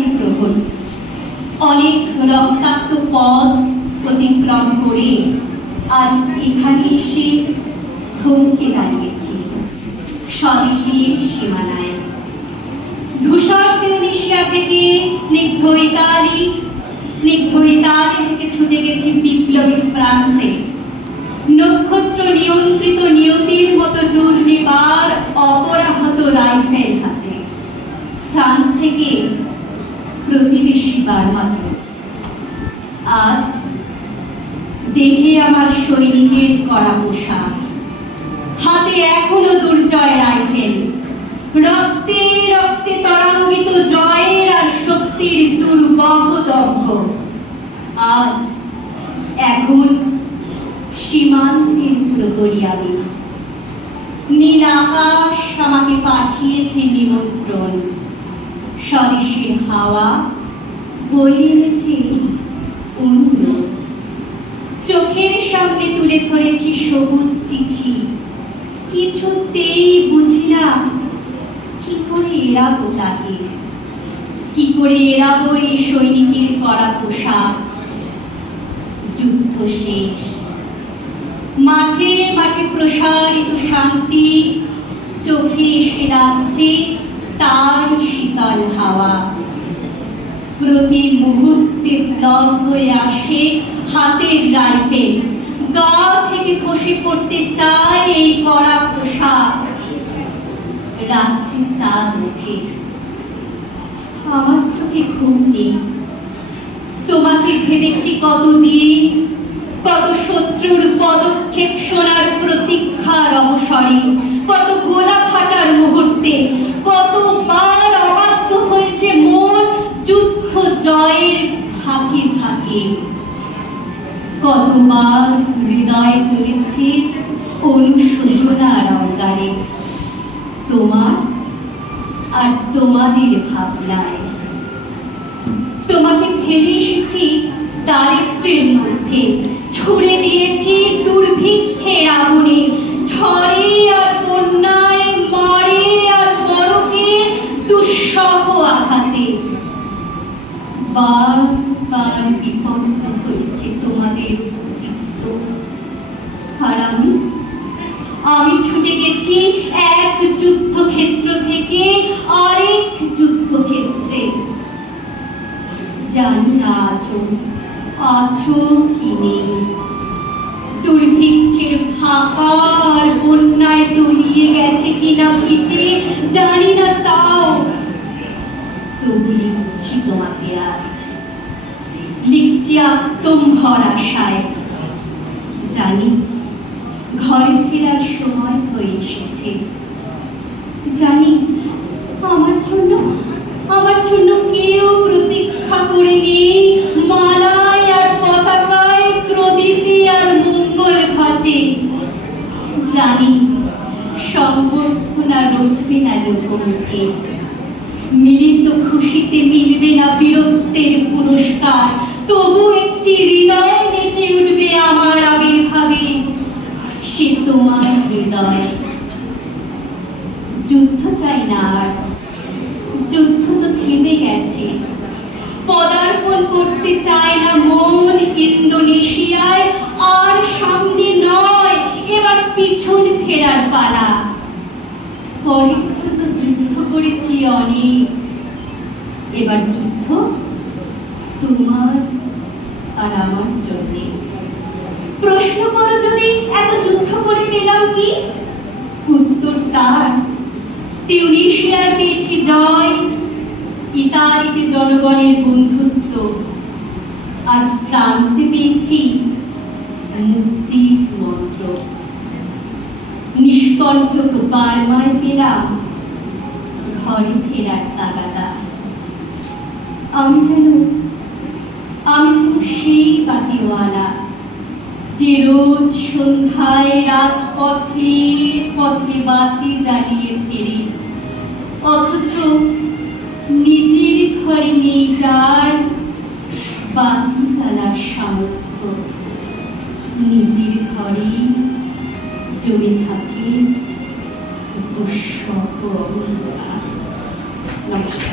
রাত্রি প্রহর অনেক রক্তাক্ত পথ অতিক্রম করে আজ এখানে এসে থমকে দাঁড়িয়েছি স্বদেশীর সীমানায়। ধূসর তিউনিসিয়া থেকে স্নিগ্ধ ইতালি থেকে ছুটে গেছি বিপ্লবী ফ্রান্সে, নক্ষত্র নিয়ন্ত্রিত নিয়তির মতো দুর্নিবার অপরাহত রাইফেল হাতে। ফ্রান্স থেকে প্রতিবেশী বার্মাতে আজ দেহে আমার সৈনিকের কড়া পোশাক, হাতে এখনো দুর্জয় রাইফেল, রক্তে রক্তে তরাঙ্গিত জয়ের আর শক্তির দুর্বহ দম্ভ। আজ এখন সীমান্তের প্রহরী আমি, নীল আকাশ আমাকে পাঠিয়েছে নিমন্ত্রণ, স্বদেশের হাওয়া বয়ে এনেছে অনুরোধ। চোখের সামনে তুলে ধরেছি সবুজ চিঠি, কিছুতেই বুঝি না কি করে এড়াবো তাকে, কি করে এড়াবো এই সৈনিকের কড়া পোশাক। যুদ্ধ শেষ, মাঠে মাঠে প্রসারিত শান্তি, চোখে এসে লাগছে তার শীতল হাওয়া। প্রতি মুহূর্তে স্তব হয়ে আসে হাতের রাইফেল, গা থেকে খসে পড়তে চায় এই কড়া পোশাক। রাত্রি চাঁদ ওঠে, আমার চোখে ঘুম নেই। তোমাকে ভেবেছি কতদিন, কত শত্রুর পদক্ষেপ শোনার প্রতীক্ষার অবসরে, কত গোলা ফাটার মুহূর্তে, কতবার অবাধ্য হয়েছে মন যুদ্ধ জয়ের ফাঁকে ফাঁকে, কতবার হৃদয় জ্বলেছে অনুশোচনার অঙ্গারে তোমার আর তোমাদের ভাবনায়। তোমাকে ফেলে এসেছি দারিদ্র্যের মধ্যে, ছুড়ে দিয়েছি দুর্ভিক্ষের আগুনে, ঝড়ে আর বন্যায়, মারে আর বরফে দুঃসহ আঘাতে। বারবার বিপন্ন হয়েছে তোমাদের অস্তিত্ব, আর আমি ছুটে গেছি এক যুদ্ধক্ষেত্র থেকে আরেক যুদ্ধক্ষেত্রে। জানি না আছো কি নেই, দুর্ভিক্ষের ফাঁকা আর বন্যায় তলিয়ে গেছে কিনা ভিটে জানি না, তাও তবু লিখছি তোমাকে আজ, লিখছি আত্মম্ভর আশায়। জানি ঘরে ফেরার সময় হয়ে এসেছে, জানি আমার জন্য কেউ প্রতীক্ষা করে নেই, মালায় আর পতাকায়, প্রদীপে আর মঙ্গল ঘটে। জানি সম্বর্ধনা রটবে না লোকমুখে, মিলিত খুশিতে মিলবে না বীরত্বের পুরস্কার, তবু একটি হৃদয় নেচে উঠবে আমার আবির্ভাবে, সে তোমার হৃদয়। যুদ্ধ চাই না আর, যুদ্ধ তো থেমে গেছে। পদার্পণ করতে চায় না মন ইন্দোনেশিয়ায়, আর সামনে নয় এবার পিছন ফেরার পালা। পরের জন্য যুদ্ধ করেছি অনেক, এবার যুদ্ধ তোমার আর আমার জন্য। প্রশ্ন করো যদি এত যুদ্ধ করে পেলাম কি, উত্তর তার তিউনিসিয়ায় পেয়েছি জয়, ইতালিতে জনগণের বন্ধুত্ব, আর ফ্রান্সে পেয়েছি মুক্তির মন্ত্র। নিষ্কণ্টক বার্মায় পেলাম ঘরে ফেরার তাগাদা। আমি যেন সেই বাতিওয়ালা যে রোজ সন্ধ্যায় রাজপথে পথে বাতি জ্বালিয়ে ফেরে, অথচ নিজের ঘরে নেই যার বাতি জ্বালার সামর্থ্য। নিজের ঘরে জমে থাকে দুঃসহ অবহেলা। নমস্কার।